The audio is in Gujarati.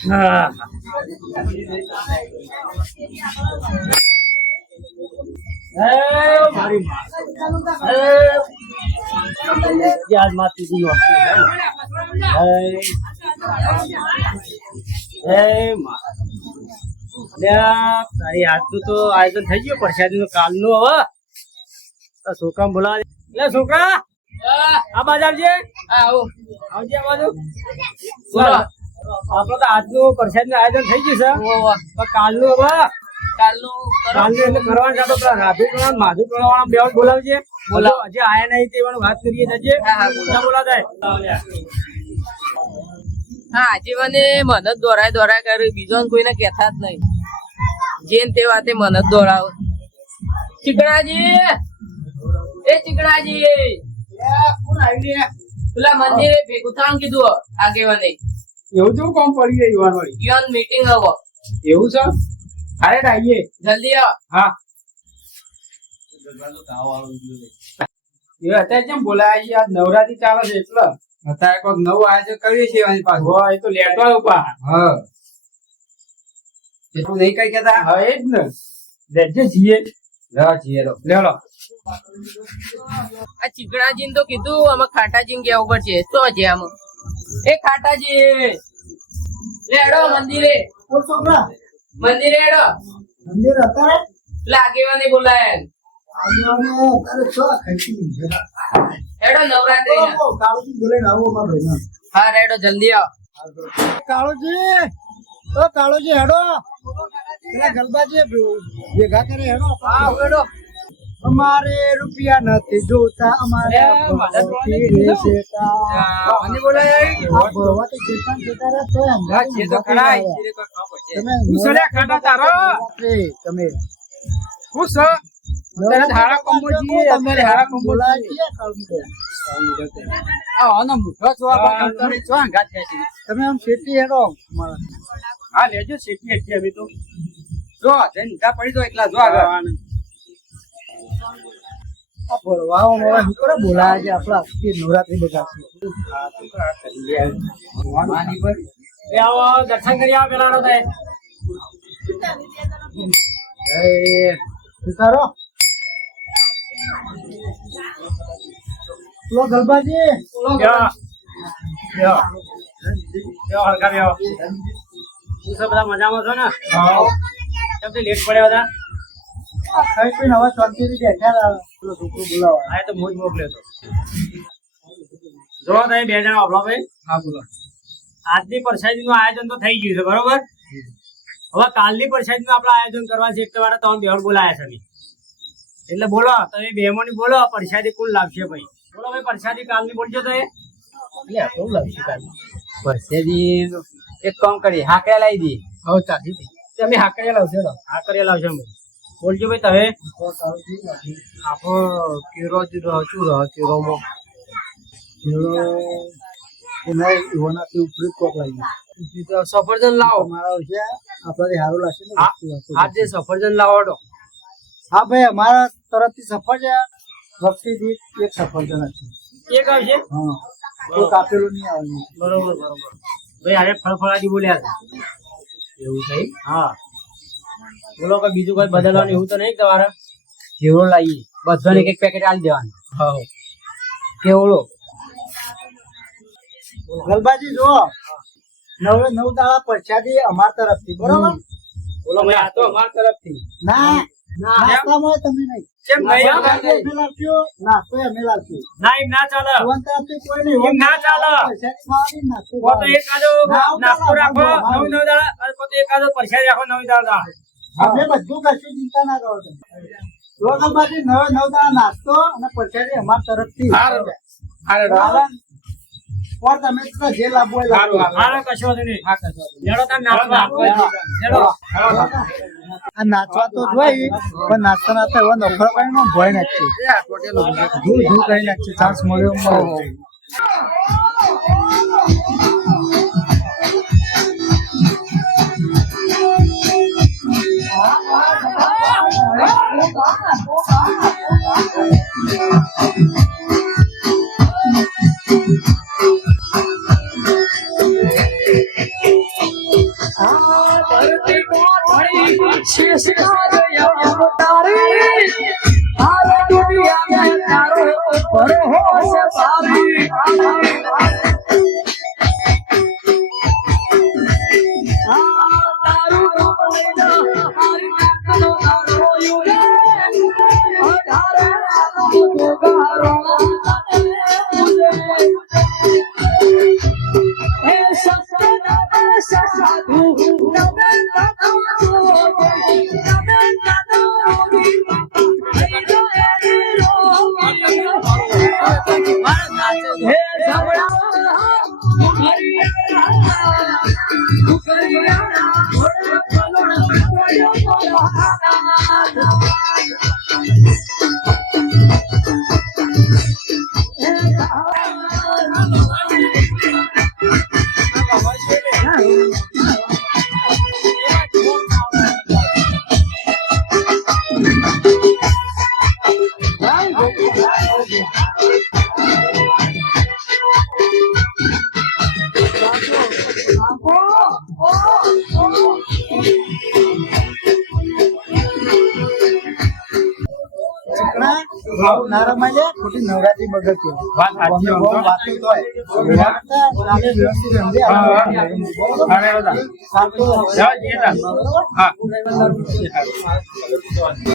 હા. મારી માતી તારી આજનું તો આયોજન થઈ ગયું પ્રસાદી નું કાલનું હવે આ છોકરા બોલાવે એટલે છોકરા આ બાજુ. આવજે આવજે આ બાજુ. આપડે તો આજનું પ્રસાદનું આયોજન થઈ ગયું છે. કાલનું હવે કાલનું એટલે કરવાનું છે તો પેલા રાધુ પ્રણામ માધુ પ્રણામ વાળા બોલાવજે. બોલાવો. હજી આયા નહીં તે વાત કરીએ જજે હા, હા, બોલાવો. ના બોલાવતા હા આજે મન જ દોરાય દોરાય કર્યું બીજો કોઈને કહેતા જ નહીં. જેન તે વાતે મન જ ચીકણાજી એ ચીકણાજી પેલા મંદિરે ભેગું થવાનું કીધું આગેવાને. એવું શું કોમ પડી જાય યુવાન હોય યુવાન મીટિંગ હવે એવું છે? અરે આવીએ જલ્દી આવ. હા. એ અત્યારે કેમ બોલાય છે? આજ નવરાત્રી ચાલે છે એટલે. અત્યારે કોઈક નવું આયોજન કરીએ છીએ એની પાસે હોય એ તો લેટવા ઉપા હા. એટલું નહીં કઈ કેતા હા એ જ ને. લેજે છીએ લેવા છીએ લો. લેલો આ ચીકણાજી તો કીધું આમાં ખાટાજી કેવું પડશે. તો છે આમ. એ ખાટાજી. રેડો મંદિરે. છોકરા મંદિરે રેડો મંદિર હતા લાગેવાની બોલાય. હેડો નવરાત્રી. હા રેડો જલ્દી આવ. કાળુજી ઓ કાળુજી હેડો. ગલબાજી ભેગા કરે હેડો. હા હેડો. અમારે રૂપિયા નથી જોતા અમારે. તમે ખાટા તમે. આમ શેઠી હેડો હા લેજો શેઠી તો. જો જઈને પડી જો એકલા જો આગળ. નવરાત્રી આવો દર્શન કરી આવો પેલા ઉતારો લો બધા મજામાં છો ને તે લેટ પડ્યા પીને હવે શાંતિથી બેઠા. પેલો છોકરો બોલાવા. આ તો મોજ મોકલ્યો હતો જો તમે બે જણા ભાઈ. હા બોલો. આજની પરસાદી નું આયોજન તો થઈ ગયું છે બરોબર? હવે કાલની પરસાદી નું આપણે આયોજન કરવા છે એક વાર તમે બેહણ બોલાયા છે બી. એટલે બોલો તમે બેમોની બોલો પરસાદી કુલ લાવશે ભાઈ? બોલો ભાઈ પરસાદી કાલની બોલજો તો એ પરસેદી એક કામ કરી હાકડા લાવી દી. હવે ચાલી. તમે હાકરિયા લાવશો ને લાવશો અમે બોલજો ભાઈ તમે. આપણો. કેરો જ રહો રહે કેરોમાં. કેરો એના એવાનાથી ઉપરી કોક લાગી સફરજન લાવો. મારા છે આપણે સારું લાગશે ને. આજે સફરજન લાવો તો હા ભાઈ અમારા તરફથી સફરજન વખતી એક સફરજન હશે એક આવશે? હા. કોઈ કાપેલું નહીં આવે. બરોબર બરોબર. ભાઈ આજે ફળફળાજી બોલ્યા એવું થઈ હા. બોલો કે બીજું કઈ બદલવાનું એવું તો નહીં તમારે કેવડો લાવીએ બધાને એક એક પેકેટ આલી દેવાનું. હા. કેવડો ગલબાજી જો નવે નવ દાડા પરસાદી અમાર તરફથી બરોબર? બોલો ભાઈ આ તો અમારા તરફથી. ના. નાસ્તામાં તમે નહીં. કેમ નહીં? નાસ્તો અમે લાવશું, નાસ્તો અમે લાવશું. ના ના ચાલે. ભગવાન તરફથી કોઈ નહીં. ના ચાલે. નાસ્તો કો તો. એકાદો ના, નાસ્તો રાખો. નવ નવ દાડા અને કો તો એકાદો પરસાદ રાખો નવ દાડા. અમે બધું કશું ચિંતા ના કરો તમે. લોકલ ગલબાજી નવે નવ દાણા નાસ્તો અને પરસાદી અમારા તરફથી. પણ તમે તો જે. કશો નહીં. આ નાચવા તો જોઈ પણ નાચતા નાચતા એવો નફરો કરીને ભય નાખશે ધૂ ધૂ કરી નાખશે ચાન્સ મળ્યો Thank you. ચીકણા ના રમાય ખોટી નવરાત્રી બગડતી વાત સાચી હોય.